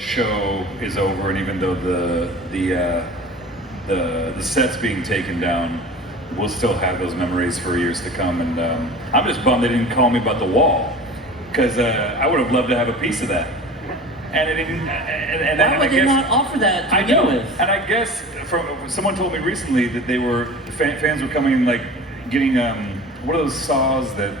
show is over, and even though the set's being taken down, we'll still have those memories for years to come. And I'm just bummed they didn't call me about the wall, because I would have loved to have a piece of that. And it didn't. Why would they not offer that to begin with? And I guess someone told me recently that they were fans were coming and like getting what are those saws that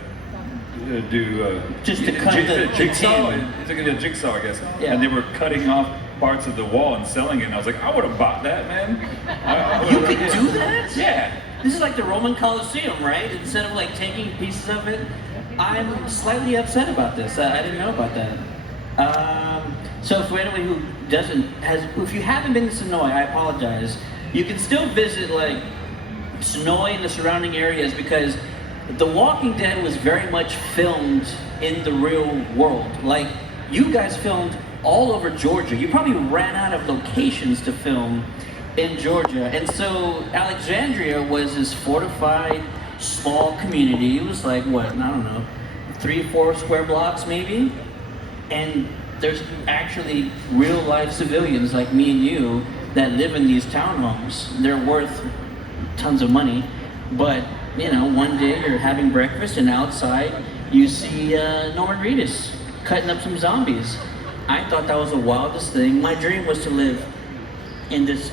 do just to cut the jigsaw. It's like a jigsaw, I guess. Yeah. And they were cutting off parts of the wall and selling it. And I was like, I would have bought that, man. You could do that? Yeah. This is like the Roman Colosseum, right? Instead of like taking pieces of it, I'm slightly upset about this. I didn't know about that. So for anyone who if you haven't been to Sonoy, I apologize. You can still visit like Sonoy and the surrounding areas, because The Walking Dead was very much filmed in the real world. Like, you guys filmed all over Georgia. You probably ran out of locations to film in Georgia. And so Alexandria was this fortified, small community. It was like, what, I don't know, 3 or 4 square blocks maybe? And there's actually real life civilians like me and you that live in these townhomes. They're worth tons of money, but you know, one day you're having breakfast and outside you see Norman Reedus cutting up some zombies. I thought that was the wildest thing. My dream was to live in this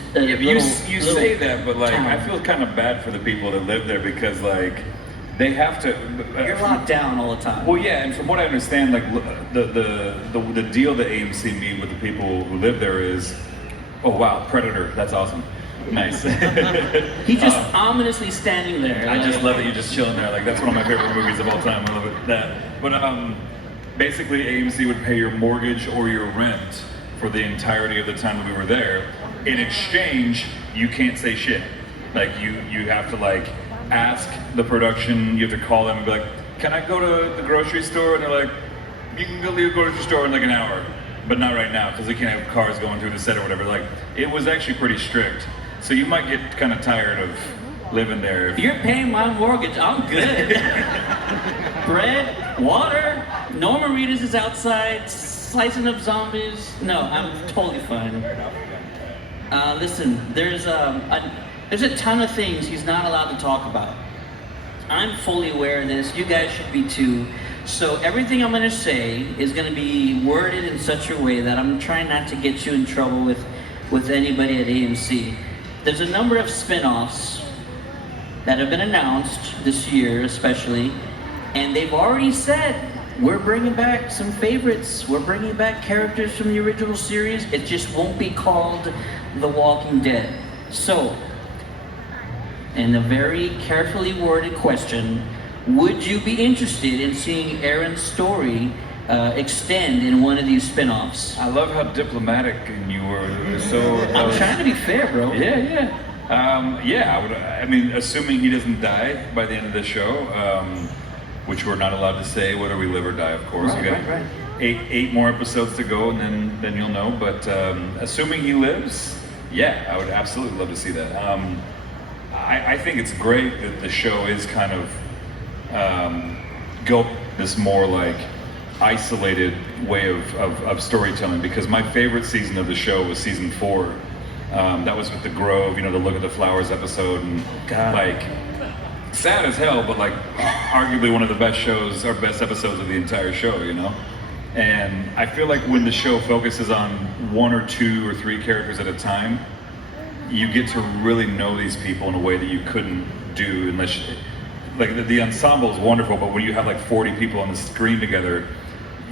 you say that, but like town. I feel kind of bad for the people that live there, because like they have to. You're locked down all the time. Well, yeah, and from what I understand, like the deal that AMC made with the people who live there is, oh wow, Predator, that's awesome, nice. He's just ominously standing there. I just love it. You're just chilling there. Like that's one of my favorite movies of all time. I love it. That. But basically, AMC would pay your mortgage or your rent for the entirety of the time that we were there. In exchange, you can't say shit. Like you have to like ask the production. You have to call them and be like, "Can I go to the grocery store?" And they're like, "You can go to the grocery store in like an hour, but not right now because we can't have cars going through the set or whatever." Like it was actually pretty strict. So you might get kind of tired of living there. You're paying my mortgage, I'm good. Bread, water, Norman Reedus is outside slicing up zombies. No, I'm totally fine. Listen, there's a ton of things he's not allowed to talk about. I'm fully aware of this, you guys should be too. So everything I'm gonna say is gonna be worded in such a way that I'm trying not to get you in trouble with anybody at AMC. There's a number of spin-offs that have been announced this year especially, and they've already said, we're bringing back some favorites, we're bringing back characters from the original series, it just won't be called The Walking Dead. So, in a very carefully worded question, would you be interested in seeing Aaron's story extend in one of these spin-offs? I love how diplomatic you were. So I'm trying to be fair, bro. Yeah. Yeah, I would. I mean, assuming he doesn't die by the end of the show, which we're not allowed to say whether we live or die, of course. Right, We got right. eight more episodes to go, and then you'll know. But assuming he lives, yeah, I would absolutely love to see that. I think it's great that the show is kind of go this more like isolated way of storytelling, because my favorite season of the show was season 4. That was with the Grove, you know, the Look at the Flowers episode, and like sad as hell, but like arguably one of the best shows or best episodes of the entire show, you know. And I feel like when the show focuses on 1 or 2 or 3 characters at a time, you get to really know these people in a way that you couldn't do unless like the ensemble is wonderful, but when you have like 40 people on the screen together,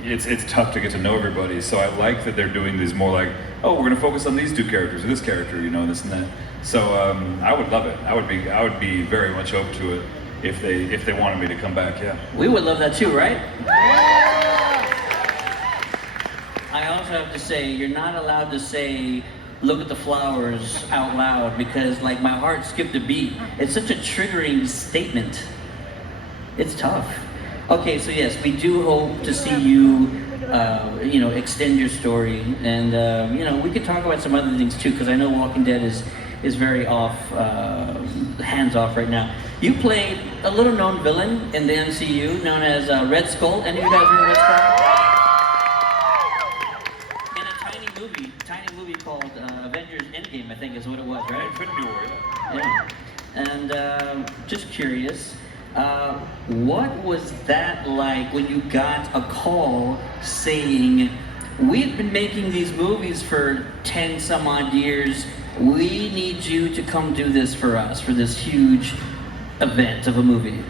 it's tough to get to know everybody. So I like that they're doing these more like, oh, we're gonna focus on these 2 characters or this character, you know, this and that. So I would love it. I would be very much open to it if they wanted me to come back. Yeah. We would love that too, right? I also have to say, you're not allowed to say "Look at the flowers" out loud, because like my heart skipped a beat. It's such a triggering statement. It's tough. Okay, so yes, we do hope to see you, extend your story, and we could talk about some other things too, because I know Walking Dead is very off, hands off right now. You played a little-known villain in the MCU known as Red Skull. Any of you guys remember Red Skull? In a tiny movie. movie called Avengers Endgame, I think is what it was, right? Infinity War, Yeah. And just curious, what was that like when you got a call saying, we've been making these movies for 10 some odd years, we need you to come do this for us, for this huge event of a movie?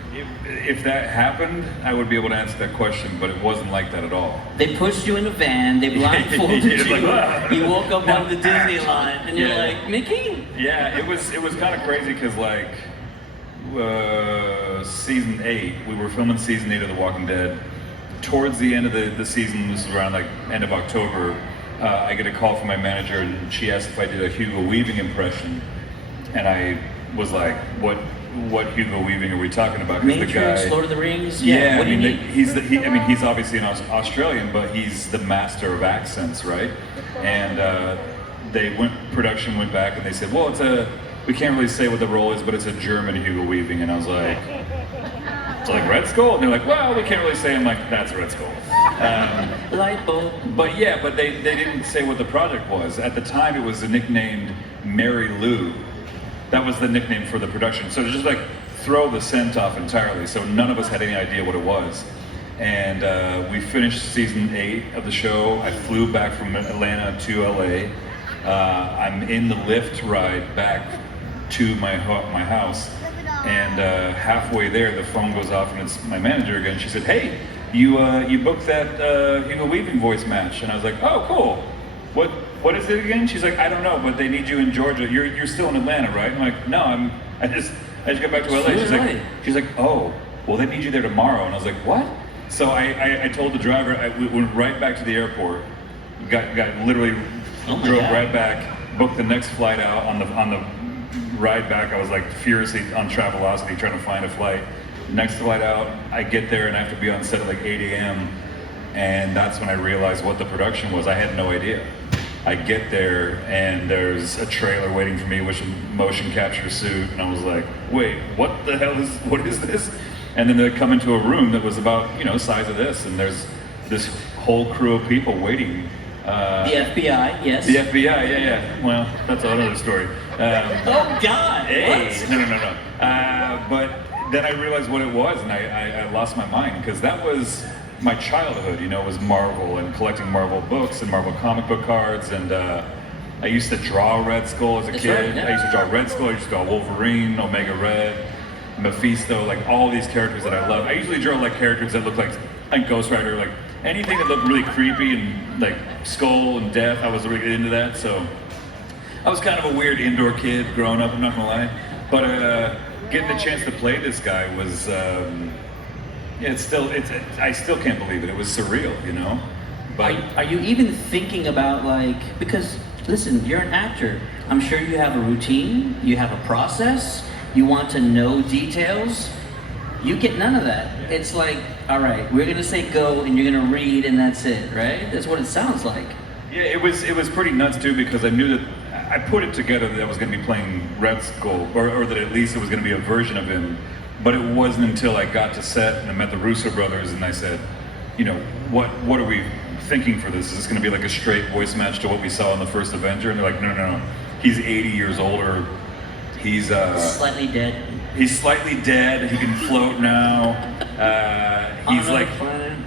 If that happened, I would be able to answer that question, but it wasn't like that at all. They pushed you in a van, they blindfolded you, Like, "Ah." you woke up on the Disney line, and you're Yeah. like, Mickey? Yeah, it was kind of crazy because like season 8, we were filming season 8 of The Walking Dead. Towards the end of the season, this was around like end of October, I get a call from my manager and she asked if I did a Hugo Weaving impression, and I was like, what Hugo Weaving are we talking about? 'Cause Matrix, Lord of the Rings? Yeah, what I do you mean, need? he's obviously an Australian, but he's the master of accents, right? And production went back and they said, well, we can't really say what the role is, but it's a German Hugo Weaving. And I was like, it's like Red Skull? And they're like, well, we can't really say. I'm like, that's Red Skull. Light bulb. But yeah, but they didn't say what the project was. At the time, it was nicknamed Mary Lou. That was the nickname for the production. So just like throw the scent off entirely. So none of us had any idea what it was. And we finished season 8 of the show. I flew back from Atlanta to LA. I'm in the lift ride back to my house. And halfway there, the phone goes off and it's my manager again. She said, hey, you booked that Hugo Weaving voice match. And I was like, oh, cool. What is it again? She's like, I don't know, but they need you in Georgia. You're still in Atlanta, right? I'm like, no, I just got back to LA. She's like, oh, well, they need you there tomorrow. And I was like, what? So I told the driver, we went right back to the airport, got literally drove right back, booked the next flight out. On the ride back, I was like furiously on Travelocity trying to find a flight. Next flight out, I get there and I have to be on set at like 8 a.m. And that's when I realized what the production was. I had no idea. I get there and there's a trailer waiting for me with a motion capture suit, and I was like, wait, what is this? And then they come into a room that was about, size of this, and there's this whole crew of people waiting. The FBI, yes. The FBI, yeah. Well, that's another story. Oh God! Hey, What? no. But then I realized what it was, and I lost my mind, because that was my childhood, was Marvel and collecting Marvel books and Marvel comic book cards, and I used to draw Red Skull as a kid. Right, yeah. I used to draw Red Skull, I used to draw Wolverine, Omega Red, Mephisto, like all these characters that I love. I usually draw like characters that look like Ghost Rider, like anything that looked really creepy and like Skull and Death. I was really into that, so I was kind of a weird indoor kid growing up, I'm not gonna lie. But getting the chance to play this guy was, I still can't believe it. It was surreal, But Are you even thinking about because listen, you're an actor. I'm sure you have a routine, you have a process, you want to know details. You get none of that. It's like, all right, we're gonna say go and you're gonna read and that's it, right? That's what it sounds like. yeah, it was pretty nuts too, because I knew that I put it together that I was gonna be playing Red Skull, or that at least it was gonna be a version of him. But it wasn't until I got to set and I met the Russo brothers and I said, what are we thinking for this? Is this going to be like a straight voice match to what we saw in the first Avenger? And they're like, no. He's 80 years older. He's slightly dead. He's slightly dead. He can float now. He's like,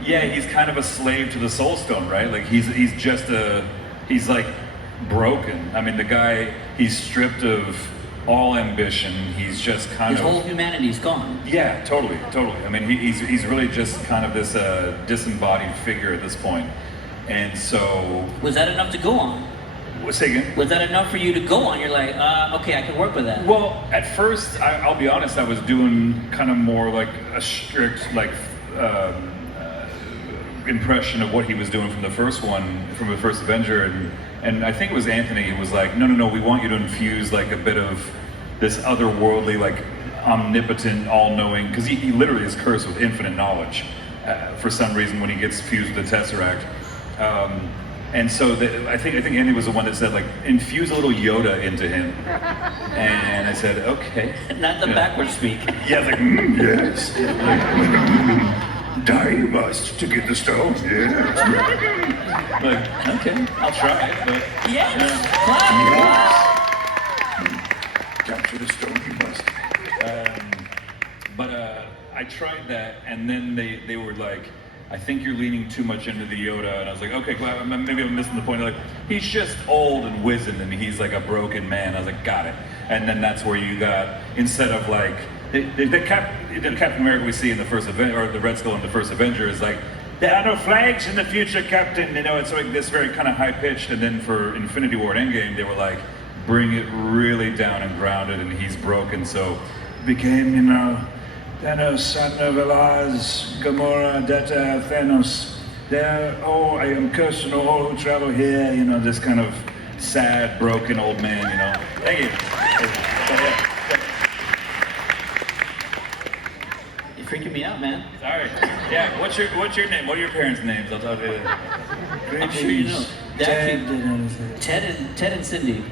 yeah, he's kind of a slave to the Soul Stone, right? Like he's like broken. I mean, the guy, he's stripped of all ambition. He's just His whole humanity's gone. Yeah, totally. I mean, he's really just kind of this disembodied figure at this point. And so, Was that enough to go on? say again? Was that enough for you to go on? You're like, okay, I can work with that. Well, at first, I'll be honest, I was doing kind of more like a strict impression of what he was doing from the first Avenger, and I think it was Anthony who was like, no, we want you to infuse like a bit of this otherworldly, like omnipotent, all-knowing, because he literally is cursed with infinite knowledge for some reason when he gets fused with the Tesseract. And so I think Andy was the one that said, like, infuse a little Yoda into him. And I said, okay. Not the backward speak. Yeah, I was like, yes. Die you must to get the stone, yes. Like, okay, I'll try it, but Yes! Clap! Capture the stone you must. But I tried that, and then they were like, I think you're leaning too much into the Yoda, and I was like, okay, well, maybe I'm missing the point. They're like, he's just old and wizened, and he's like a broken man. I was like, got it. And then that's where you got, instead of like, the Captain America we see in the first Avenger, or the Red Skull in the first Avenger is like, there are no flags in the future, Captain. You know, it's like this very kind of high pitched. And then for Infinity War and Endgame, they were like, bring it really down and grounded, and he's broken. So became, you know, Thanos, son of Elias, Gamora, Data, Thanos. I am cursing all who travel here. You know, this kind of sad, broken old man. You know. Thank you. You're freaking me out, man. Sorry. Yeah. What's your name? What are your parents' names? I'll talk to you. I'm sure you know. Ted and Cindy.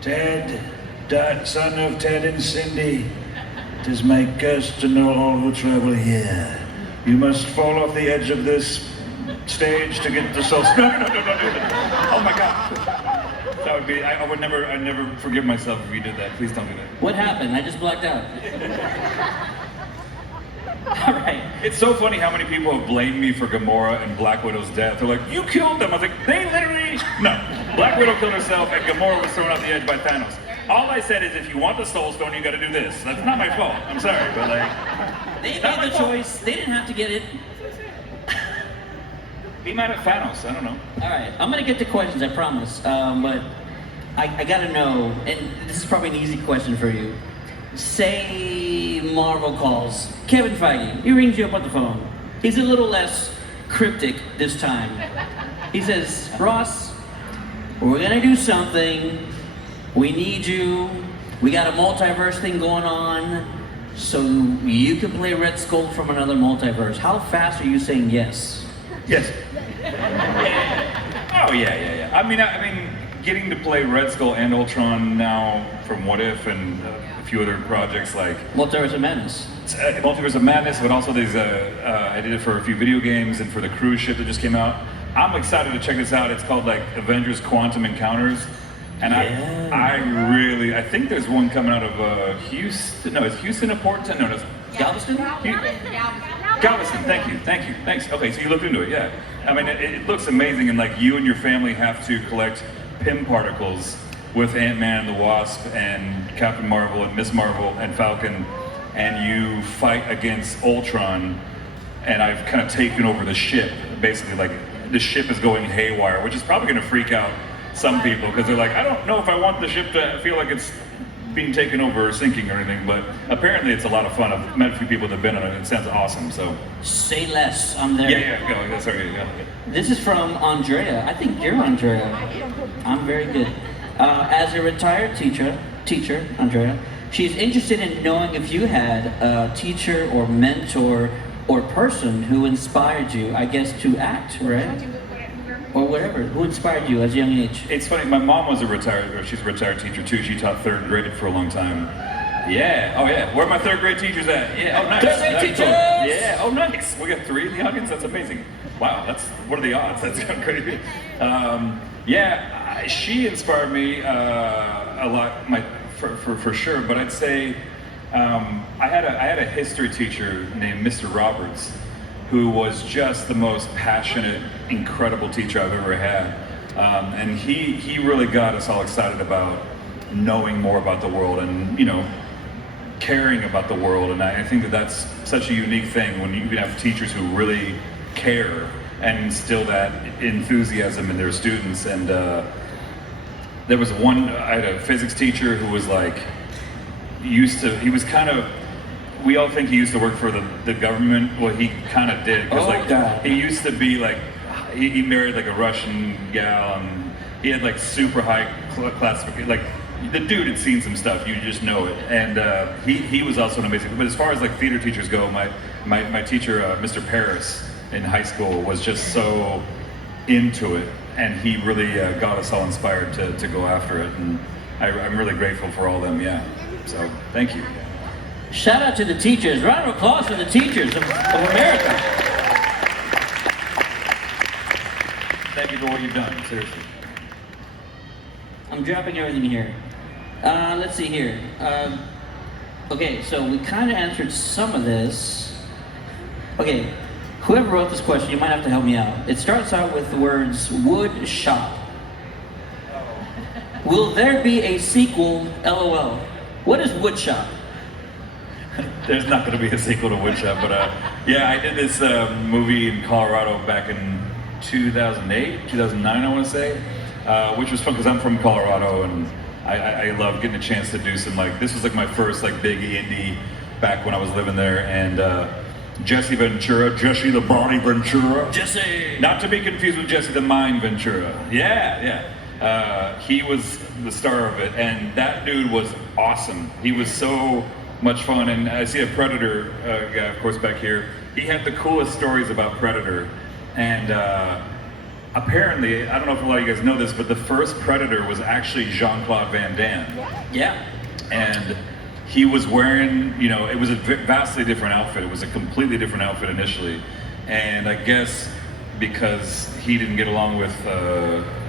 Ted, son of Ted and Cindy. 'Tis my curse to know all who travel here. You must fall off the edge of this stage to get the soul. No. Oh my God. That would be. I'd never forgive myself if you did that. Please don't do that. What happened? I just blacked out. All right. It's so funny how many people have blamed me for Gamora and Black Widow's death. They're like, you killed them. I was like, they literally. No. Black Widow killed herself, and Gamora was thrown off the edge by Thanos. All I said is, if you want the Soul Stone, you got to do this. That's not my fault. I'm sorry, but like. They made the choice. They didn't have to get it. Be mad at Thanos. I don't know. All right, I'm gonna get to questions, I promise. But I gotta know, and this is probably an easy question for you. Say Marvel calls Kevin Feige. He rings you up on the phone. He's a little less cryptic this time. He says, Ross, we're gonna do something. We need you. We got a multiverse thing going on, so you can play Red Skull from another multiverse. How fast are you saying yes? Yes. Oh yeah. I mean, getting to play Red Skull and Ultron now from What If and a few other projects like Multiverse of Madness. Multiverse of Madness, but also these. I did it for a few video games and for the cruise ship that just came out. I'm excited to check this out. It's called like Avengers Quantum Encounters, and I think there's one coming out of Houston. No, is Houston a port? No, it's Galveston? Galveston, thanks. Okay, so you looked into it, yeah. I mean, it looks amazing, and like you and your family have to collect Pym particles with Ant-Man and the Wasp and Captain Marvel and Miss Marvel and Falcon, and you fight against Ultron, and I've kind of taken over the ship. Basically, like, the ship is going haywire, which is probably going to freak out some people, because they're like, I don't know if I want the ship to feel like it's being taken over or sinking or anything, but apparently it's a lot of fun. I've met a few people that have been on it. It sounds awesome, so. Say less, I'm there. Yeah, go, that's okay, yeah. This is from Andrea. I think you're Andrea. I'm very good. As a retired teacher, Andrea, she's interested in knowing if you had a teacher or mentor or person who inspired you, I guess, to act, right? Or whatever. Who inspired you at a young age? It's funny, my mom was she's a retired teacher too. She taught third grade for a long time. Yeah, oh yeah. Where are my third grade teachers at? Yeah, oh nice. Third grade teachers! Cool. Yeah, oh nice. We got 3 in the audience, that's amazing. Wow, what are the odds? That's kind of crazy. She inspired me a lot, for sure, but I'd say I had a history teacher named Mr. Roberts, who was just the most passionate, incredible teacher I've ever had. And he really got us all excited about knowing more about the world and, you know, caring about the world. And I think that that's such a unique thing when you can have teachers who really care and instill that enthusiasm in their students. And there was I had a physics teacher who was like, he was kind of, we all think he used to work for the government. Well, he kind of did. God. He used to be like, he married like a Russian gal, and he had like super high classification. Like, the dude had seen some stuff, you just know it. And he was also an amazing, but as far as like theater teachers go, my teacher, Mr. Paris in high school, was just so into it. And he really got us all inspired to go after it. And I'm really grateful for all of them, yeah. So, thank you. Shout out to the teachers. Round of applause for the teachers of America. for what you've done. Seriously. I'm dropping everything here. Let's see here. Okay, so we kind of answered some of this. Okay, whoever wrote this question, you might have to help me out. It starts out with the words wood shop. Will there be a sequel? LOL. What is wood shop? There's not going to be a sequel to Woodshop, but yeah, I did this movie in Colorado back in 2008, 2009, I want to say, which was fun because I'm from Colorado and I love getting a chance to do some this was my first big indie back when I was living there, and Jesse Ventura, Jesse the Body Ventura. Jesse! Not to be confused with Jesse the Mind Ventura. Yeah. He was the star of it, and that dude was awesome. He was so much fun, and I see a Predator guy, of course, back here. He had the coolest stories about Predator, and apparently, I don't know if a lot of you guys know this, but the first Predator was actually Jean-Claude Van Damme. Yeah. And he was wearing, it was a vastly different outfit. It was a completely different outfit initially. And I guess because he didn't get along with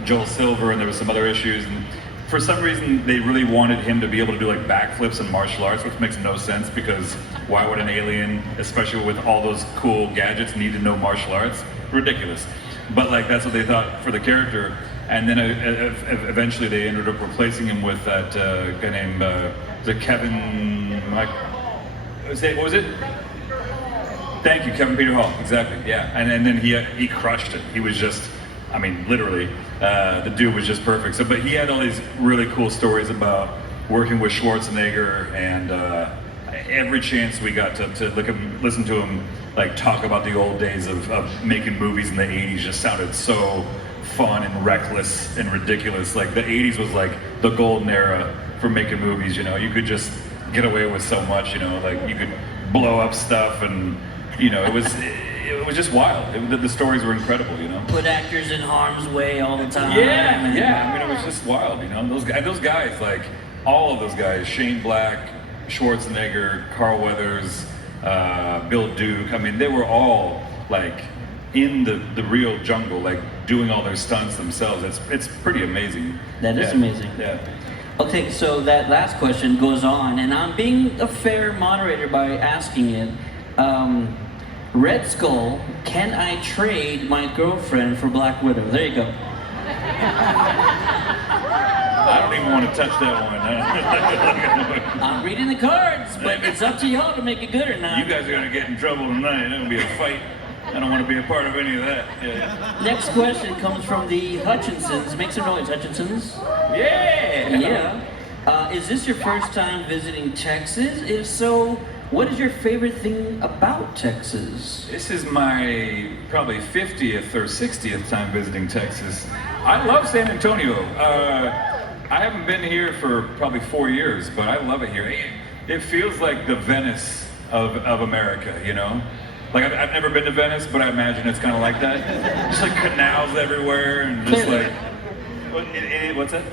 Joel Silver and there was some other issues, and for some reason they really wanted him to be able to do backflips and martial arts, which makes no sense because why would an alien, especially with all those cool gadgets, need to know martial arts? Ridiculous. But that's what they thought for the character. And then eventually they ended up replacing him with that guy named Kevin. What was it? Thank you, Kevin Peter Hall. Exactly. Yeah. And then he crushed it. He was just, literally, the dude was just perfect. So, but he had all these really cool stories about working with Schwarzenegger, and every chance we got to listen to him talk about the old days of making movies in the 80s just sounded so fun and reckless and ridiculous. The 80s was the golden era for making movies, you could just get away with so much, you could blow up stuff, and it was just wild. The stories were incredible, Put actors in harm's way all the time. Yeah. It was just wild, Those guys, all of those guys, Shane Black, Schwarzenegger, Carl Weathers, Bill Duke. They were all in the real jungle, doing all their stunts themselves. It's pretty amazing. That is amazing. Yeah. Okay, so that last question goes on, and I'm being a fair moderator by asking it. Red Skull, can I trade my girlfriend for Black Widow? There you go. I don't even want to touch that one. I'm reading the cards, but it's up to y'all to make it good or not. You guys are going to get in trouble tonight. There's going to be a fight. I don't want to be a part of any of that. Yeah. Next question comes from the Hutchinsons. Make some noise, Hutchinsons. Yeah. Is this your first time visiting Texas? If so, what is your favorite thing about Texas? This is my probably 50th or 60th time visiting Texas. I love San Antonio. I haven't been here for probably 4 years, but I love it here. It feels like the Venice of America, I've never been to Venice, but I imagine it's kind of like that. Just canals everywhere, and just what's that?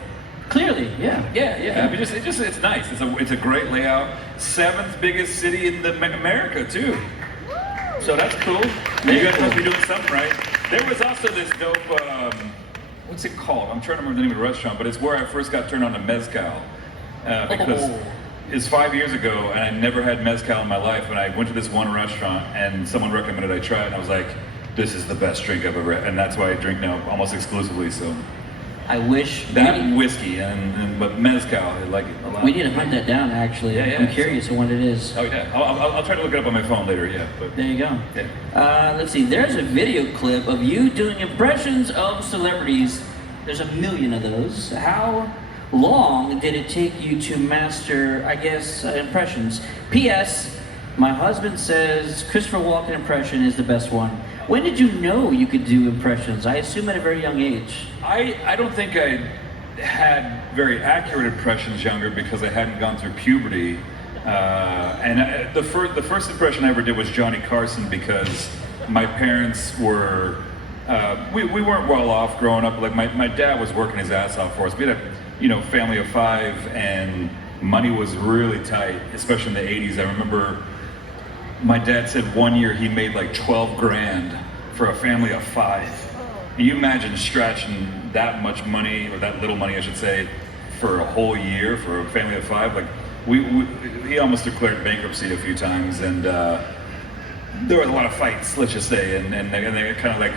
Clearly, yeah. Yeah. It's nice. It's a great layout. 7th biggest city in America too. So that's cool. You guys must be doing something right. There was also this dope. What's it called? I'm trying to remember the name of the restaurant, but it's where I first got turned on to mezcal because it's 5 years ago, and I never had mezcal in my life. And I went to this one restaurant, and someone recommended I try it, and I was like, "This is the best drink I've ever had," and that's why I drink now almost exclusively. So. I wish that and whiskey but mezcal, I like it a lot. We need to hunt that down, actually. Yeah. I'm curious on what it is. Oh yeah, I'll try to look it up on my phone later. Yeah. But, there you go. Yeah. Let's see. There's a video clip of you doing impressions of celebrities. There's a million of those. How long did it take you to master, impressions? P.S. My husband says Christopher Walken impression is the best one. When did you know you could do impressions? I assume at a very young age. I don't think I had very accurate impressions younger because I hadn't gone through puberty. The first impression I ever did was Johnny Carson because my parents were, we weren't well off growing up. My dad was working his ass off for us. We had a family of 5, and money was really tight, especially in the 80s. I remember my dad said one year he made $12 grand for a family of 5. you imagine stretching that much money, or that little money, I should say, for a whole year for a family of 5. Like, he almost declared bankruptcy a few times, and there was a lot of fights, let's just say, and they kind of like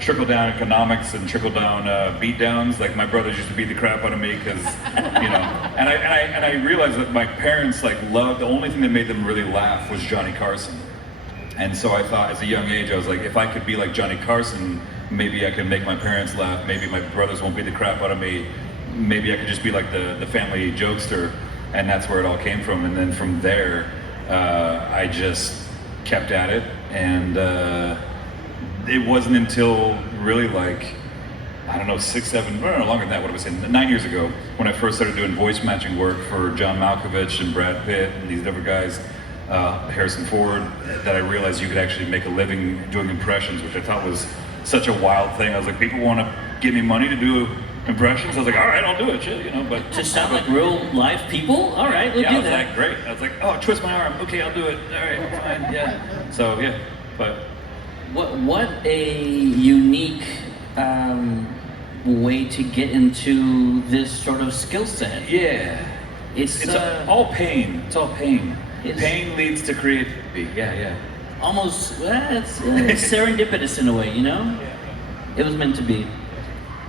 trickle down economics and trickle down beat downs. Like, my brothers used to beat the crap out of me because, and I realized that my parents like loved, the only thing that made them really laugh was Johnny Carson. And so I thought, as a young age, I was like, if I could be like Johnny Carson, maybe I can make my parents laugh. Maybe my brothers won't beat the crap out of me. Maybe I could just be like the family jokester. And that's where it all came from. And then from there, I just kept at it. And it wasn't until really like, I don't know, 6, 7, no, longer than that, what was I saying, 9 years ago, when I first started doing voice matching work for John Malkovich and Brad Pitt and these different guys, Harrison Ford, that I realized you could actually make a living doing impressions, which I thought was such a wild thing. I was like, people want to give me money to do impressions? I was like, all right, I'll do it, shit, But to sound like real live people? All right, we'll do that. I was like, great. I was like, oh, twist my arm. Okay, I'll do it. All right, fine, yeah. So, yeah, but... What a unique way to get into this sort of skill set. Yeah. It's all pain. It's all pain. Pain leads to creativity. Yeah. Almost, it's serendipitous in a way, Yeah. It was meant to be.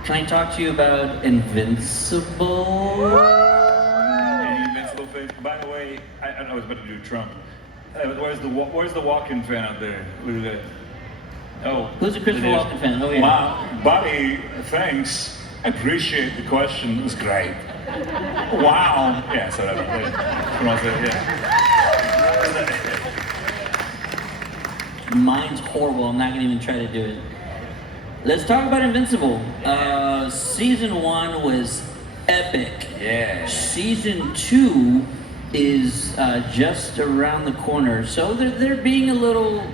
Can I talk to you about Invincible? Invincible face. By the way, I was about to do Trump. Where's the Walken fan out there? Look at that. Oh, who's a Christopher Walken fan? Oh, yeah. Wow, Bobby, thanks. I appreciate the question. It was great. Wow. Yeah, so Mine's horrible. I'm not gonna even try to do it. Let's talk about Invincible. Season 1 was epic. Yeah. Season 2 is just around the corner, so they're being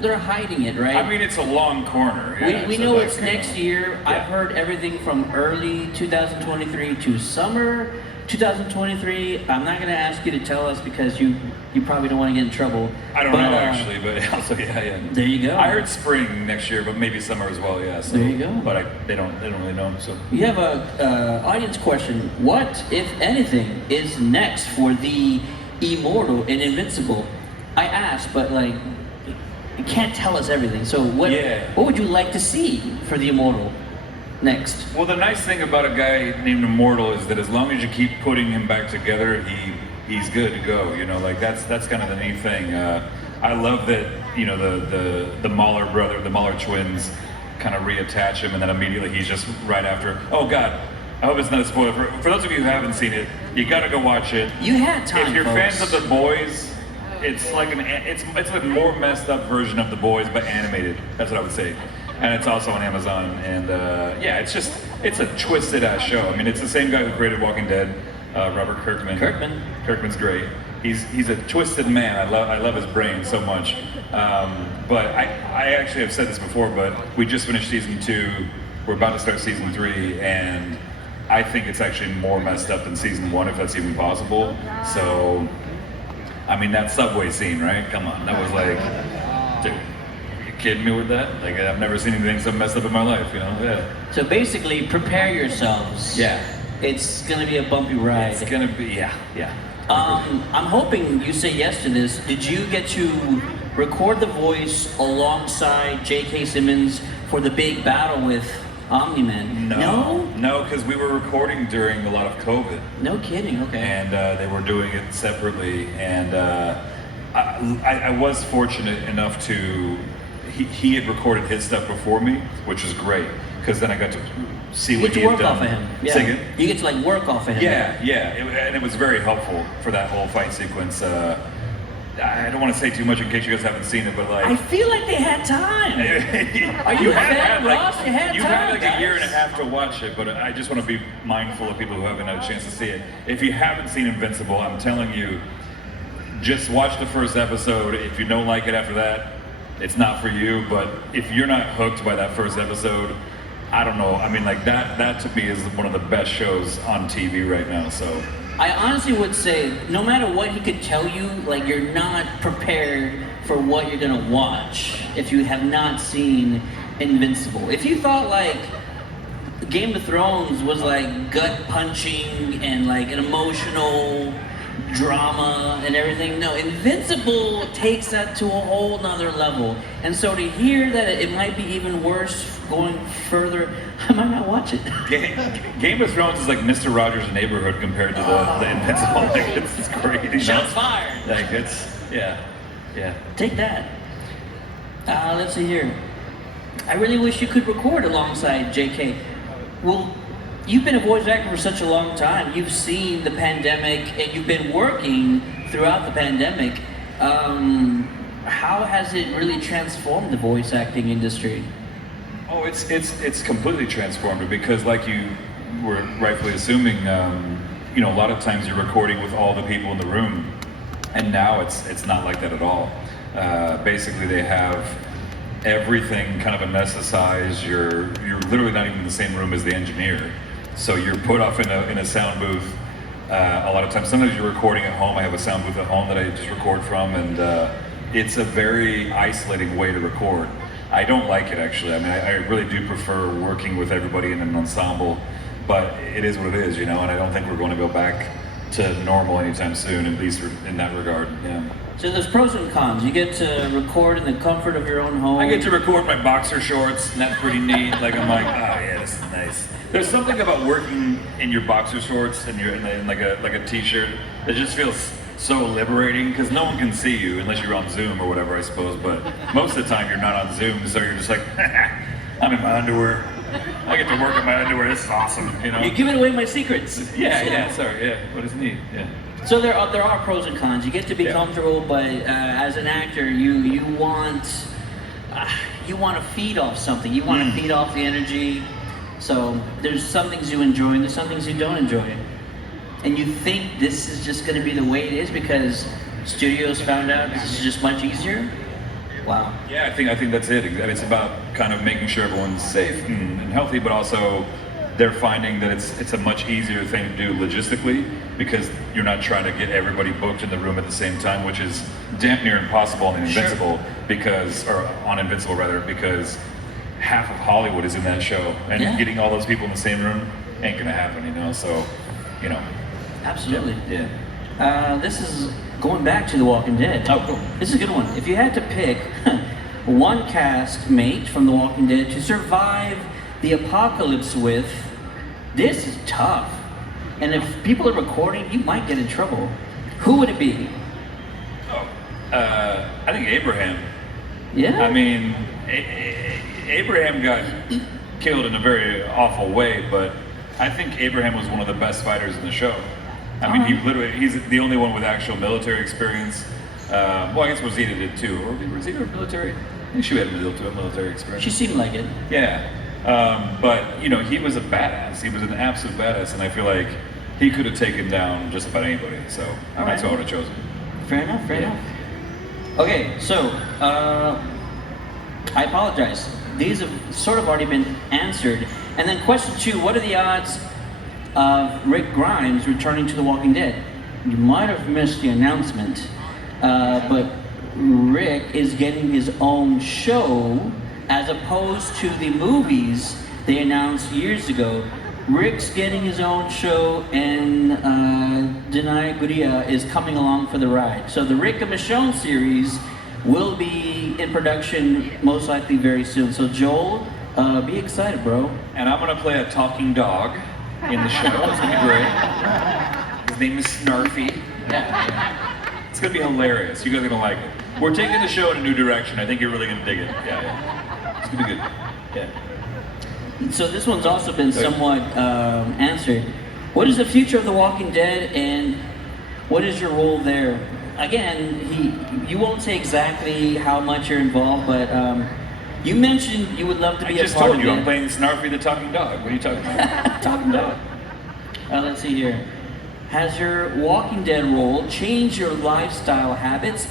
they're hiding it, right? I mean, it's a long corner. Yeah, we know it's next year. Yeah. I've heard everything from early 2023 to summer 2023. I'm not going to ask you to tell us because you probably don't want to get in trouble. I don't know actually, but also yeah. There you go. I heard spring next year, but maybe summer as well. Yeah. So, there you go. But they don't really know. So you have a audience question. What, if anything, is next for the Immortal and Invincible? I asked, but like, you can't tell us everything. So what would you like to see for the Immortal next? Well, the nice thing about a guy named Immortal is that as long as you keep putting him back together, he's good to go. Like that's kind of the neat thing. I love that the Mahler brother, the Mahler twins, kind of reattach him, and then immediately he's just right after. Oh God. I hope it's not a spoiler. For those of you who haven't seen it, you gotta go watch it. You had time, if you're folks. fans of The Boys, it's like it's a more messed up version of The Boys, but animated. That's what I would say. And it's also on Amazon. And it's a twisted ass show. I mean, it's the same guy who created Walking Dead, Robert Kirkman. Kirkman's great. He's a twisted man. I love his brain so much. But I actually have said this before, but we just finished season 2. We're about to start season 3, and I think it's actually more messed up than season 1, if that's even possible. So, I mean, that subway scene, right? Come on, that was like, dude, are you kidding me with that? Like, I've never seen anything so messed up in my life, Yeah. So basically, prepare yourselves. Yeah. It's gonna be a bumpy ride. It's gonna be, yeah. I'm hoping you say yes to this. Did you get to record the voice alongside J.K. Simmons for the big battle with Omni-Man? No, because we were recording during a lot of COVID. No kidding, okay. And they were doing it separately, and I was fortunate enough to, he had recorded his stuff before me, which was great, because then I got to see what he had done. You get to work off of him. Yeah. Sing it. You get to like work off of him. Yeah, and it was very helpful for that whole fight sequence. I don't want to say too much in case you guys haven't seen it, but like... I feel like they had time. Are you had Ross? You had time, had like guys. a year and a half to watch it, but I just want to be mindful of people who haven't had a chance to see it. If you haven't seen Invincible, I'm telling you, just watch the first episode. If you don't like it after that, it's not for you. But if you're not hooked by that first episode, I don't know. I mean, like that to me is one of the best shows on TV right now, so... I honestly would say, no matter what he could tell you, like, you're not prepared for what you're gonna watch if you have not seen Invincible. If you thought like, Game of Thrones was like gut punching and like an emotional drama and everything. No, Invincible takes that to a whole nother level. And so to hear that it might be even worse going further, I might not watch it. Game of Thrones is like Mr. Rogers' Neighborhood compared to the Invincible. Like, it's crazy. You know? Shots fired. Like it's yeah. Take that. Let's see here. I really wish you could record alongside JK. Well, you've been a voice actor for such a long time. You've seen the pandemic, and you've been working throughout the pandemic. How has it really transformed the voice acting industry? Oh, it's completely transformed it because, like you were rightfully assuming, you know, a lot of times you're recording with all the people in the room, and now it's not like that at all. Basically, they have everything kind of anesthetized. You're literally not even in the same room as the engineer, so you're put off in a sound booth. A lot of times, sometimes you're recording at home. I have a sound booth at home that I just record from, and it's a very isolating way to record. I don't like it actually. I mean, I really do prefer working with everybody in an ensemble, but it is what it is, you know. And I don't think we're going to go back to normal anytime soon, at least in that regard. Yeah. So there's pros and cons. You get to record in the comfort of your own home. I get to record my boxer shorts, and that's pretty neat. Like I'm like, oh yeah, this is nice. There's something about working in your boxer shorts and you're in like a t-shirt that just feels so liberating because no one can see you unless you're on Zoom or whatever, I suppose. But most of the time you're not on Zoom, so you're just like, I'm in my underwear. I get to work in my underwear. This is awesome, you know. You're giving away my secrets. Yeah. Sorry. Yeah. What is neat? Yeah. So there are pros and cons. You get to be comfortable, but as an actor, you want to feed off something. You want to feed off the energy. So there's some things you enjoy and there's some things you don't enjoy. And you think this is just going to be the way it is because studios found out this is just much easier? Wow. Yeah, I think that's it. It's about kind of making sure everyone's safe and healthy, but also they're finding that it's a much easier thing to do logistically because you're not trying to get everybody booked in the room at the same time, which is damn near impossible on Invincible because half of Hollywood is in that show, and getting all those people in the same room ain't gonna happen, you know. So, you know. Absolutely. Yeah. This is going back to The Walking Dead. Oh, cool. This is a good one. If you had to pick one cast mate from The Walking Dead to survive the apocalypse with, this is tough. And if people are recording, you might get in trouble. Who would it be? Oh, I think Abraham. Yeah? I mean, Abraham got killed in a very awful way, but I think Abraham was one of the best fighters in the show. I mean, he's the only one with actual military experience. Well, I guess Rosita did too. Or was Rosita military? I think she had military experience. She seemed like it. Yeah. But, you know, he was a badass. He was an absolute badass, and I feel like he could have taken down just about anybody. So that's who I would have chosen. Fair enough. Okay, so I apologize. These have sort of already been answered. And then question 2, what are the odds of Rick Grimes returning to The Walking Dead? You might have missed the announcement, but Rick is getting his own show as opposed to the movies they announced years ago. Rick's getting his own show, and Denai Gudia is coming along for the ride. So the Rick and Michonne series will be in production most likely very soon. So Joel, be excited, bro. And I'm gonna play a talking dog in the show. It's gonna be great. His name is Snarfy. It's gonna be hilarious. You guys are gonna like it. We're taking the show in a new direction. I think you're really gonna dig it. Yeah. It's gonna be good. Yeah. So this one's also been somewhat answered. What is the future of The Walking Dead, and what is your role there? Again, you won't say exactly how much you're involved, but you mentioned you would love to be a part of it. I just told you I'm playing Snarfy the talking dog. What are you talking about? Talking dog. Let's see here. Has your Walking Dead role changed your lifestyle habits?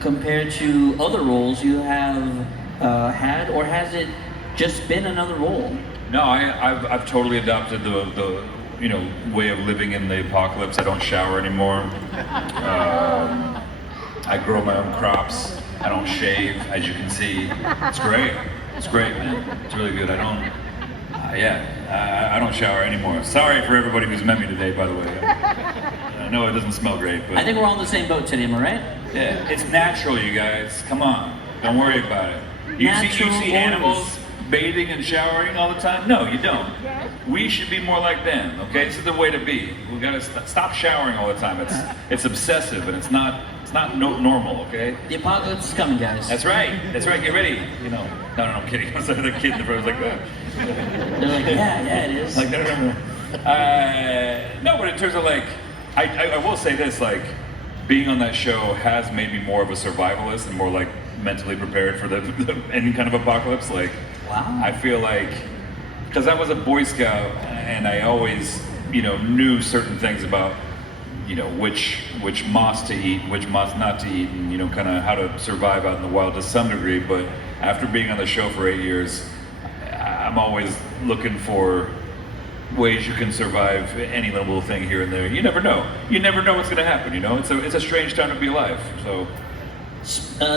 Compared to other roles you have had, or has it just been another role? No, I've totally adopted the way of living in the apocalypse. I don't shower anymore. I grow my own crops. I don't shave, as you can see. It's great. It's great, man. It's really good. I don't shower anymore. Sorry for everybody who's met me today, by the way. I know it doesn't smell great, but I think we're all on the same boat today, am I right? yeah, it's natural, you guys. Come on, don't worry about it. You Natural see animals bathing and showering all the time? No, you don't. We should be more like them. Okay, this is the way to be. We gotta stop showering all the time. It's obsessive and it's not normal. Okay. The apocalypse is coming, guys. That's right. That's right. Get ready. You know. No, I'm kidding. I was like the kid in the front was like, They're like, yeah, it is. like no. No, but in terms of like, I will say this, like, being on that show has made me more of a survivalist and more like mentally prepared for any kind of apocalypse. Like, Wow. I feel like, because I was a Boy Scout and I always, knew certain things about, which moss to eat, which moss not to eat, and kind of how to survive out in the wild to some degree. But after being on the show for 8 years, I'm always looking for ways you can survive any little thing here and there. You never know. You never know what's going to happen. It's a strange time to be alive. So.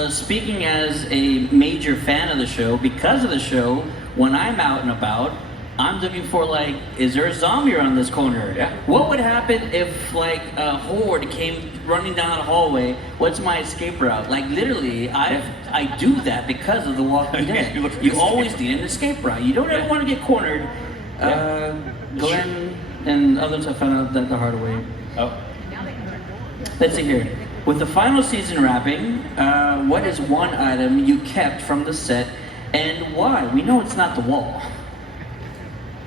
Speaking as a major fan of the show, because of the show, when I'm out and about, I'm looking for like, is there a zombie around this corner? Yeah. What would happen if like a horde came running down the hallway? What's my escape route? Like literally, I do that because of The Walking Dead. You always need an escape route. You don't ever want to get cornered. Glenn and others have found out that the hard way. Oh. Let's see here. With the final season wrapping, what is one item you kept from the set and why? We know it's not the wall.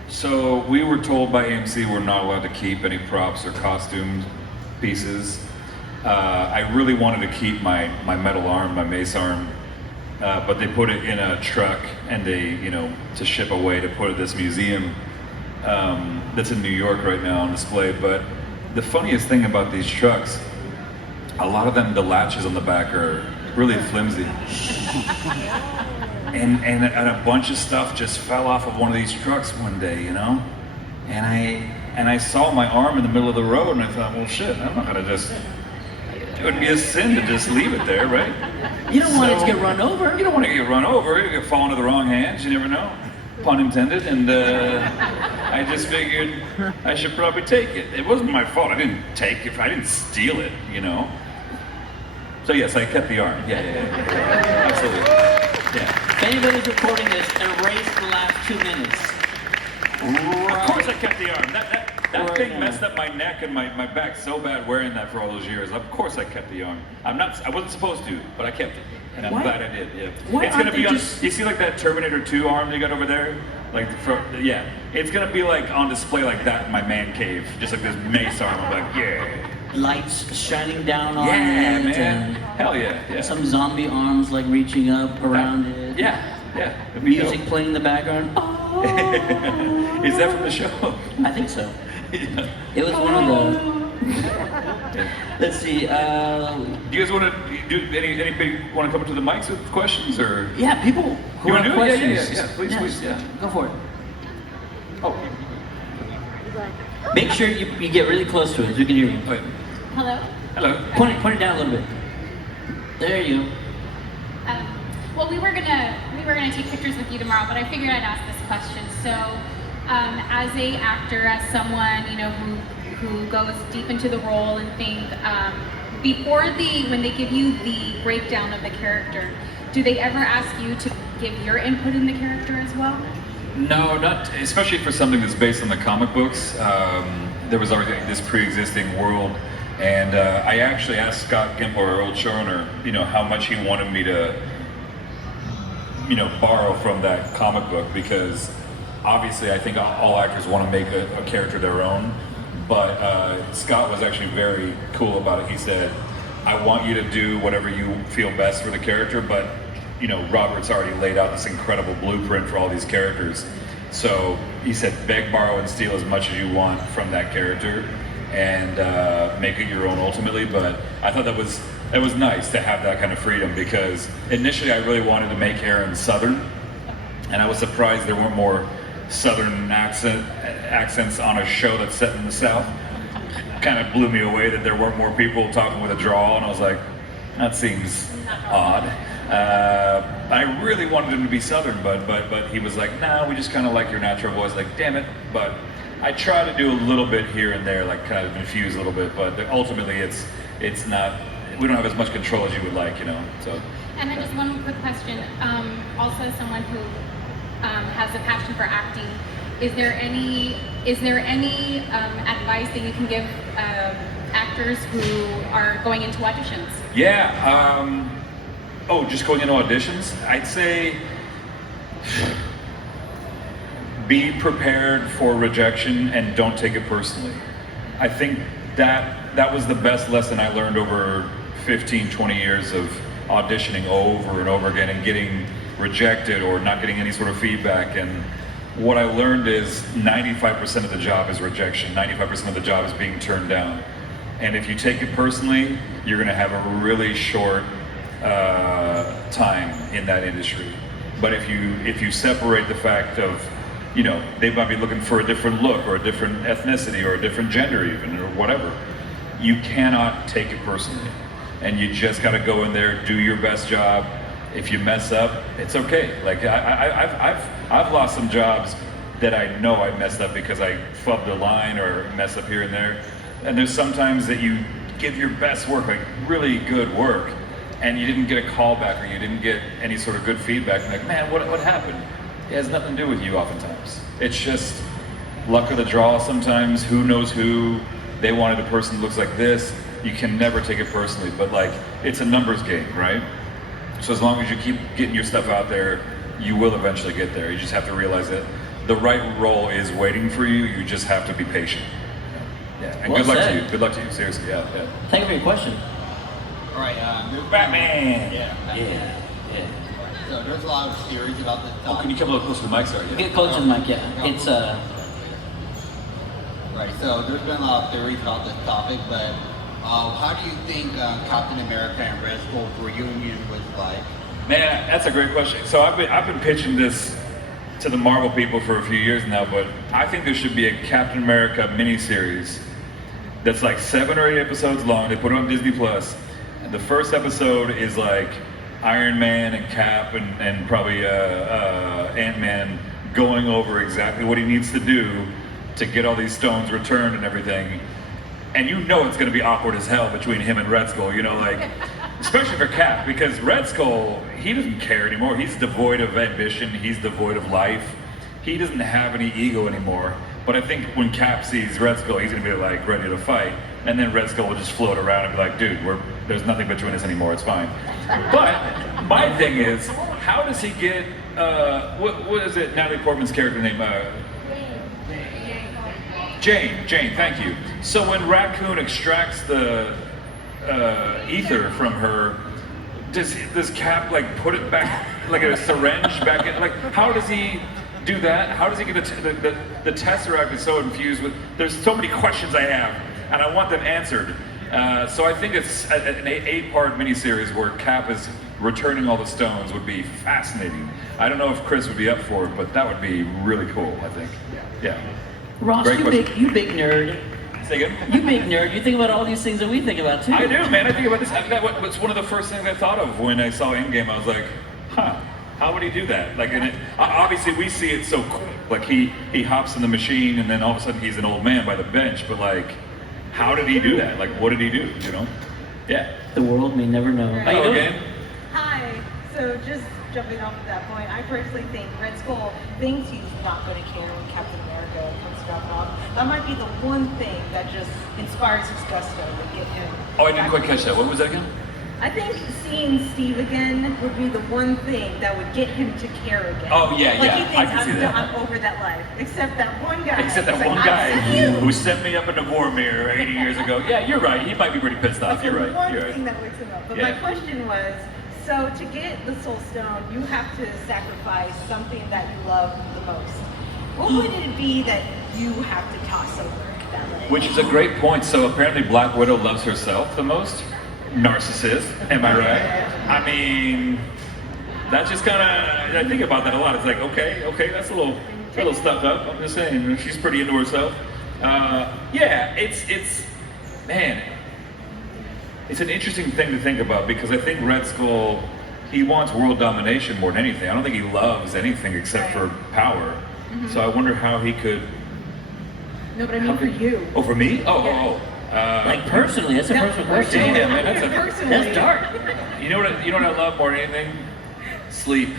So we were told by AMC we're not allowed to keep any props or costume pieces. I really wanted to keep my metal arm, my mace arm, but they put it in a truck and they, to ship away to put it at this museum that's in New York right now on display. But the funniest thing about these trucks, a lot of them, the latches on the back are really flimsy. and a bunch of stuff just fell off of one of these trucks one day, And I saw my arm in the middle of the road and I thought, well shit, I'm not gonna it would be a sin to just leave it there, right? You don't want it to get run over. You don't want to get run over, you could fall into the wrong hands, you never know. Pun intended, and I just figured I should probably take it. It wasn't my fault, I didn't take it, I didn't steal it, So yes, I kept the arm. Yeah. Absolutely. Yeah. If anybody's recording this, erase the last 2 minutes. Of course I kept the arm. That Right thing now. messed up my neck and my back so bad wearing that for all those years. Of course I kept the arm. I wasn't supposed to, but I kept it. And I'm Why- glad I did, yeah. why It's gonna aren't be they on, just- you see like that Terminator 2 arm they got over there? It's gonna be like on display like that in my man cave. Just like this mace arm. I'm like, yeah. Lights shining down on Yeah, it. man. And Hell yeah. some zombie arms like reaching up around it. Yeah. It'd be Music dope. playing in the background. Is that from the show? I think so. Yeah. It was one of the. Let's see. Do you guys want to do anybody want to come up to the mics with questions or? Yeah, people who You have wanna do it? questions. Yeah. Please, Yes. please, yeah. Go for it. Oh, Make sure you get really close to it so we can hear you. wait. Hello. Hello. Point it down a little bit. There you go. Well, we were gonna take pictures with you tomorrow, but I figured I'd ask this question. So, as a actor, as someone who goes deep into the role and think when they give you the breakdown of the character, do they ever ask you to give your input in the character as well? No, not especially for something that's based on the comic books. There was already this pre-existing world, and I actually asked Scott Gimple, our old showrunner, how much he wanted me to, borrow from that comic book, because obviously I think all actors want to make a character their own, but Scott was actually very cool about it. He said, I want you to do whatever you feel best for the character, but Robert's already laid out this incredible blueprint for all these characters. So he said, beg, borrow, and steal as much as you want from that character, and make it your own ultimately. But I thought that was nice to have that kind of freedom, because initially I really wanted to make Aaron Southern, and I was surprised there weren't more Southern accents on a show that's set in the South. Kind of blew me away that there weren't more people talking with a drawl, and I was like, that seems odd. I really wanted him to be Southern, but he was like, nah, we just kind of like your natural voice. Like, damn it. But I try to do a little bit here and there, like kind of infuse a little bit, but ultimately it's not, we don't have as much control as you would like, so. And then just one quick question. Also, as someone who has a passion for acting, is there any advice that you can give actors who are going into auditions? Yeah. Just going into auditions? I'd say be prepared for rejection and don't take it personally. I think that was the best lesson I learned over 15, 20 years of auditioning over and over again and getting rejected or not getting any sort of feedback. And what I learned is 95% of the job is rejection, 95% of the job is being turned down. And if you take it personally, you're gonna have a really short time in that industry. But if you separate the fact of, they might be looking for a different look or a different ethnicity or a different gender even or whatever, you cannot take it personally. And you just gotta go in there, do your best job. If you mess up, it's okay. Like I've lost some jobs that I know I messed up because I fubbed a line or messed up here and there. And there's sometimes that you give your best work, like really good work, and you didn't get a call back or you didn't get any sort of good feedback. I'm like, man, what happened? It has nothing to do with you oftentimes. It's just luck of the draw sometimes. Who knows who? They wanted a person who looks like this. You can never take it personally, but like, it's a numbers game, right? So as long as you keep getting your stuff out there, you will eventually get there. You just have to realize that the right role is waiting for you. You just have to be patient. Yeah, and Well good luck said. to you. Good luck to you. Seriously, yeah. Thank you for your question. All right, Batman. Yeah. So there's a lot of theories about this Oh, topic. can you come a little closer to the mic? Sorry. Yeah. Get close to the mic, yeah. It's Right, so there's been a lot of theories about this topic, but how do you think Captain America and Red Skull's reunion was like? Man, that's a great question. So I've been pitching this to the Marvel people for a few years now, but I think there should be a Captain America miniseries that's like 7 or 8 episodes long. They put it on Disney Plus. And the first episode is like Iron Man and Cap and probably Ant-Man going over exactly what he needs to do to get all these stones returned and everything. And you know it's gonna be awkward as hell between him and Red Skull, like, especially for Cap, because Red Skull, he doesn't care anymore. He's devoid of ambition, he's devoid of life. He doesn't have any ego anymore. But I think when Cap sees Red Skull, he's gonna be like ready to fight. And then Red Skull will just float around and be like, dude, there's nothing between us anymore, it's fine. But my thing is, how does he get, what is it, Natalie Portman's character name? Jane, thank you. So when Raccoon extracts the ether from her, does Cap like put it back like a syringe back in? Like, how does he do that? How does he get the Tesseract is so infused with? There's so many questions I have, and I want them answered. So I think it's an 8-part miniseries where Cap is returning all the stones would be fascinating. I don't know if Chris would be up for it, but that would be really cool. I think. Yeah. Ross, Great question. you big nerd. Say again? You big nerd. You think about all these things that we think about too. I do, man. I think about this. What's one of the first things I thought of when I saw Endgame? I was like, how would he do that? Like, and obviously we see it so quick. Like he hops in the machine and then all of a sudden he's an old man by the bench. But like, how did he do that? Like, what did he do? Yeah. The world may never know. How you Hello doing? again. Hi. So just jumping off of that point, I personally think Red Skull thinks he's not going to care when Captain America comes dropping off. That might be the one thing that just inspires his gusto to get him. Oh, I didn't quite catch that. What was that again? I think seeing Steve again would be the one thing that would get him to care again. Oh, yeah, like yeah. He I thinks can see that. I'm over that life. Except that one guy. Except that He's one like, guy I see you. who set me up in a Vormir 80 years ago. Yeah, you're right. He might be pretty pissed off. That's You're the right. one You're thing right. that wakes him up. But Yeah. my question was, so to get the Soul Stone, you have to sacrifice something that you love the most. What would it be that you have to toss over that way? Which is a great point. So apparently Black Widow loves herself the most. Narcissist, am I right? I mean, that's just kind of, I think about that a lot. It's like, okay, that's a little stuck up. I'm just saying, she's pretty into herself. Yeah, man, it's an interesting thing to think about because I think Red Skull he wants world domination more than anything. I don't think he loves anything except for power. So I wonder how he could. No, but I mean for you. Oh, for me? Like personally, that's a personal question. Damn, man, That's dark. You know what I love more than anything? Sleep.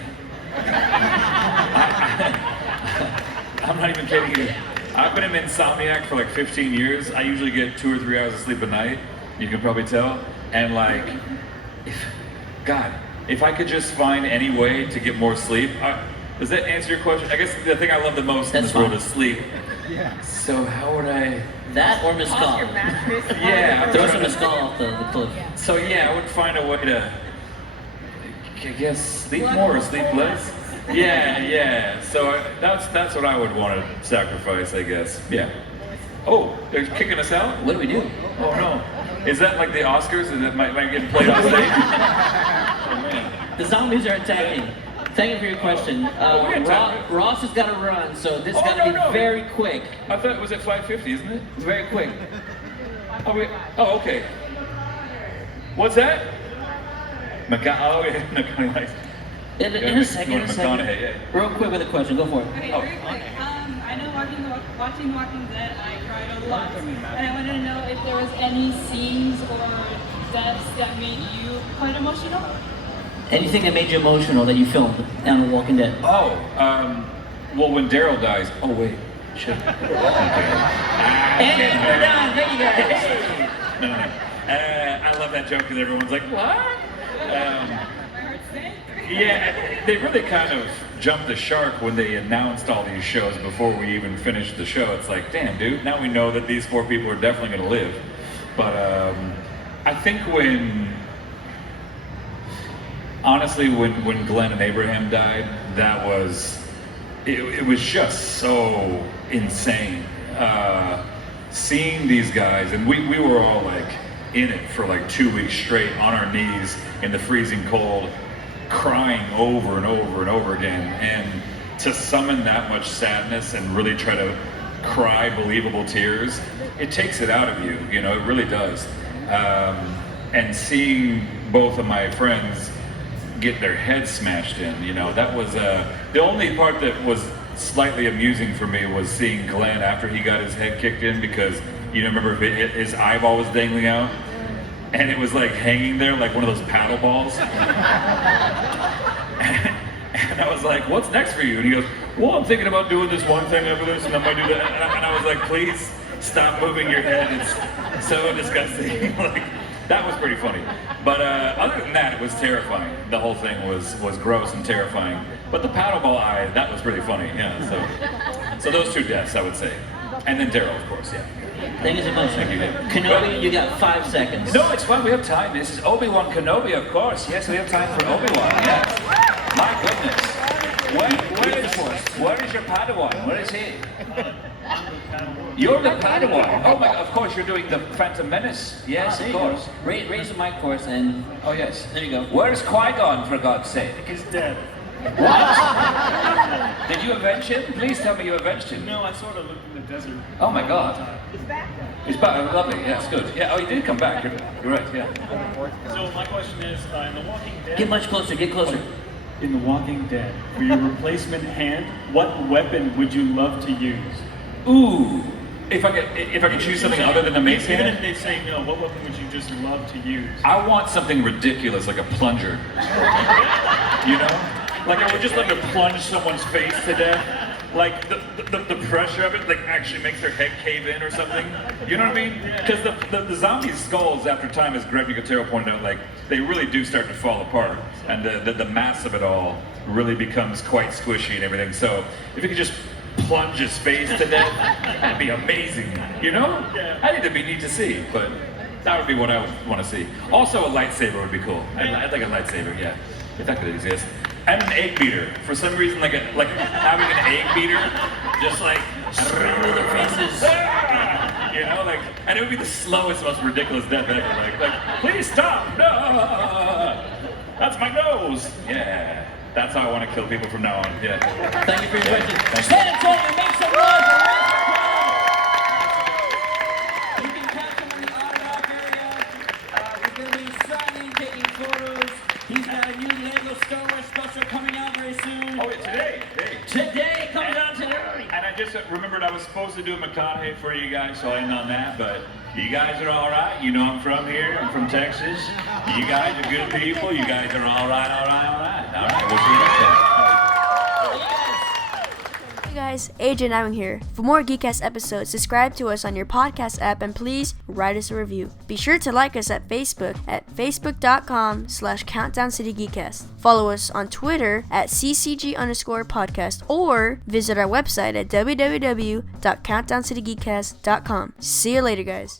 I'm not even kidding you. I've been an insomniac for like 15 years. I usually get 2 or 3 hours of sleep a night. You can probably tell. And like, if I could just find any way to get more sleep, does that answer your question? I guess the thing I love the most in this world is sleep. Yeah. So how would I? That or Mescal. Off your mattress. Yeah, Throw some Mescal off the cliff. So yeah, I would find a way to, I guess, sleep more or sleep less. Yeah. So that's what I would want to sacrifice, I guess. Yeah. Oh, they're kicking us out? What do we do? Oh no. Is that like the Oscars? Is that might get played on stage? Oh man. The zombies are attacking. Thank you for your question. Ross has got to run, so this has got to be very quick. I thought it was at 5:50, isn't it? Very quick. Oh, okay. Second. What's that? McConaughey. In a second. McConaughey, yeah. Real quick with a question. Go for it. Okay, very quick. I know watching Walking Dead, I cried a lot, and I wanted to know if there was any scenes or deaths that made you quite emotional. Anything that made you emotional that you filmed on The Walking Dead? Oh, well, when Daryl dies. Oh wait, shit. And we're done. Thank you guys. No. I love that joke because everyone's like, what? Yeah, they really kind of jumped the shark when they announced all these shows before we even finished the show. It's like, damn, dude, now we know that these 4 people are definitely going to live. But I think honestly, when Glenn and Abraham died, that was, it was just so insane. Seeing these guys, and we were all like in it for like 2 weeks straight on our knees in the freezing cold, crying over and over and over again, and to summon that much sadness and really try to cry believable tears, it takes it out of you, you know, it really does. And seeing both of my friends get their heads smashed in, you know, that was the only part that was slightly amusing for me was seeing Glenn after he got his head kicked in, because you know, remember his eyeball was dangling out and it was like hanging there like one of those paddle balls. And I was like, what's next for you? And he goes, well, I'm thinking about doing this one thing after this and I might do that. And I was like, please stop moving your head, it's so disgusting. Like, that was pretty funny. But other than that, it was terrifying. The whole thing was gross and terrifying. But the paddleball eye, that was pretty funny. Yeah. So those 2 deaths, I would say. And then Daryl, of course. Yeah. Thank you so much. Thank you. Kenobi, you got 5 seconds. No, it's fine. We have time. This is Obi-Wan Kenobi, of course. Yes, we have time for Obi-Wan. Yes. My goodness. Where is your Padawan? Where is he? You're the Padawan. Oh my! Of course, you're doing the Phantom Menace. Yes, of course. Raise the mic for us, and Oh yes. there you go. Where's Qui-Gon, for God's sake? He's dead. What? Did you avenge him? Please tell me you avenged him. No, I sort of looked in the desert. Oh my God. He's back. He's back. Oh, lovely. Yes, good. Yeah. Oh, he did come back. You're right. Yeah. So my question is, in The Walking Dead. Get much closer. Get closer. In The Walking Dead, for your replacement hand, what weapon would you love to use? Ooh, if I could choose something other than the mace Even if hand, they say no, what weapon would you just love to use? I want something ridiculous like a plunger. You know? Like I would just like to plunge someone's face to death. Like the pressure of it like actually makes their head cave in or something. You know what I mean? Because the zombie skulls after time, as Greg Nicotero pointed out, like they really do start to fall apart. And the mass of it all really becomes quite squishy and everything. So if you could just plunge his face to death, that'd be amazing. You know? I think that'd be neat to see, but that would be what I would want to see. Also a lightsaber would be cool. I'd like a lightsaber, yeah. If that could exist. And an egg beater. For some reason, like having an egg beater, just like Through the faces. you know, like, and it would be the slowest, most ridiculous death ever. Like, please stop! No, that's my nose. Yeah, that's how I want to kill people from now on. Yeah. Thank you for your question. Thank you. San Antonio, make some noise for Ross. You can catch him in the autograph area. We're going to be signing, taking photos. He's got a new leg just remembered I was supposed to do a McConaughey for you guys, so I ended on that, but you guys are all right. You know I'm from here. I'm from Texas. You guys are good people. You guys are all right, all right, all right. All right, we'll see you next time. Hey guys, AJ Nyman here. For more Geekcast episodes, subscribe to us on your podcast app and please write us a review. Be sure to like us at Facebook at facebook.com/CountdownCityGeekcast. Follow us on Twitter at ccg_podcast or visit our website at www.countdowncitygeekcast.com. See you later, guys.